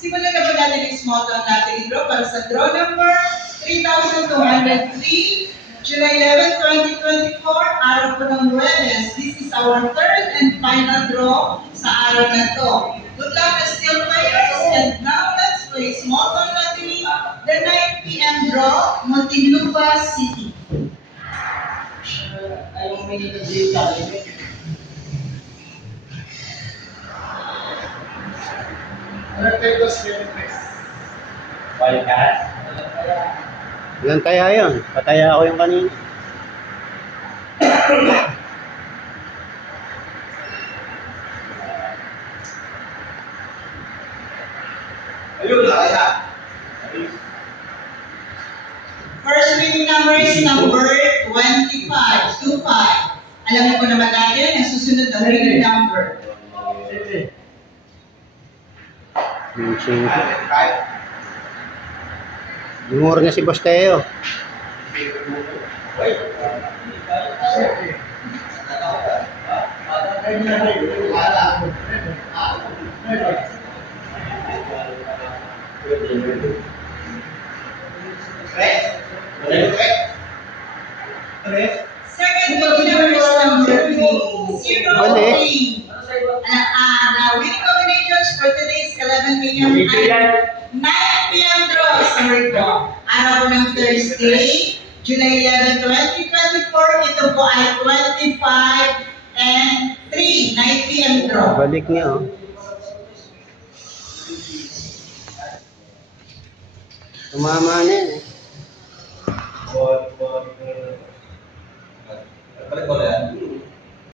Simulan na po natin yung small talk natin draw para sa draw number 3,203, July 11, 2024, araw po ng Huwebes. This is our third and final draw sa araw na to. Good luck still players, and now let's play small talk natin the 9 p.m. draw, Muntinlupa City. Ayaw may nag-data. Ilan kaya yun? Pataya ako yung kanina. Ayun, nakaya. First winning number is number 25. Alam mo po naman natin ang susunod na winning number. Yung 5. Lumura na si Boss Teo. Second winning number is number 3. Balik. The winning combinations for today's 11 p.m. at 9 p.m. draw. Sorry po. Araw po ng Thursday, July 11, 2024. Ito po ay 25 and 3, 9 p.m. draw. Balik niya, oh. Tumama na yan, eh. Balik mo na